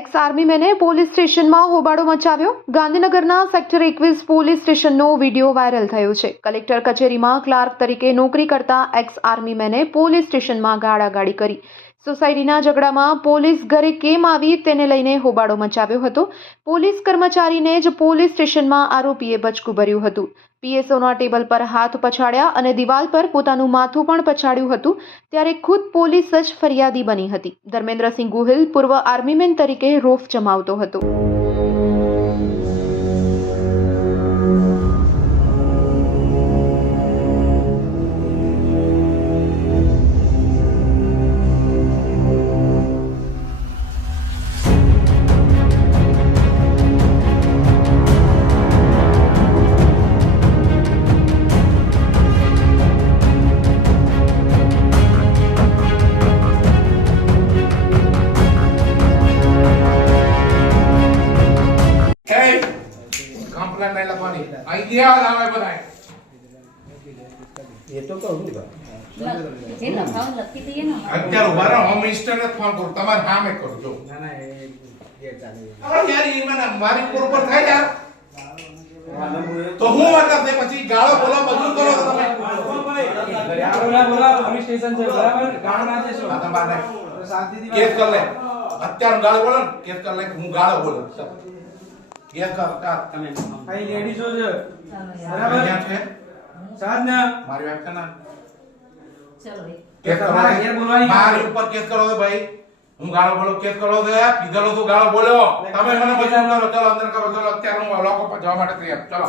X army મેને police સ્ટેશનમાં હોબાળો મચાવ્યો. ગાંધીનગરના સેક્ટર 21 પોલીસ સ્ટેશનનો વિડીયો વાયરલ થયો છે. કલેક્ટર કચેરીમાં ક્લાર્ક તરીકે નોકરી કરતા એક્સ આર્મી મેને પોલીસ સ્ટેશનમાં ગાળાગાળી કરી. સોસાયટીના ઝઘડામાં પોલીસ ઘરે કેમ આવી તેને લઈને હોબાળો મચાવ્યો હતો. પોલીસ કર્મચારીને જ પોલીસ સ્ટેશનમાં આરોપીએ બચકું ભર્યું હતું. પીએસઓના ટેબલ પર હાથ પછાડ્યા અને દિવાલ પર પોતાનું માથું પણ પછાડ્યું હતું. ત્યારે ખુદ પોલીસ જ ફરિયાદી બની હતી. ધર્મેન્દ્રસિંહ ગોહિલ પૂર્વ આર્મીમેન તરીકે રોફ જમાવતો હતો. कंप्लेंट नहीं लगवानी आइडिया लगावे बनाए ये तो कहूँ ये लखाओ लखी तो ये ना અત્યારે ઉભા રહો હોમ મિનિસ્ટર ને ફોન કરું તમારે સામે કરજો ना ना ये चाले અરે યાર ઈ મને મારી ઉપર થાય યાર તો હું મતલબ છે પછી ગાળો બોલો બધું કરો તો તમે બોલા પોલીસ સ્ટેશન છે બરાબર ગાળ ના છે શું આ તમારે કેસ કર લે અત્યારે ગાળો બોલો ને કેસ કર લે હું ગાળો બોલું કેસ કર તમે ભાઈ લેડીઝો છે બરાબર ક્યાં છે સાધના મારી વાત છે ને चलो भाई કેસ કરો તમારા ઘેર બોલવાની મારી ઉપર કેસ કરો તો ભાઈ હું ગાળો બોલો કેસ કરો તો પીધેલો તું ગાળો બોલ્યો તમે મને બધું કરો ચલો અંદર કરો ચલો અત્યારે હું લોકો પર જવા માટે તૈયાર ચલો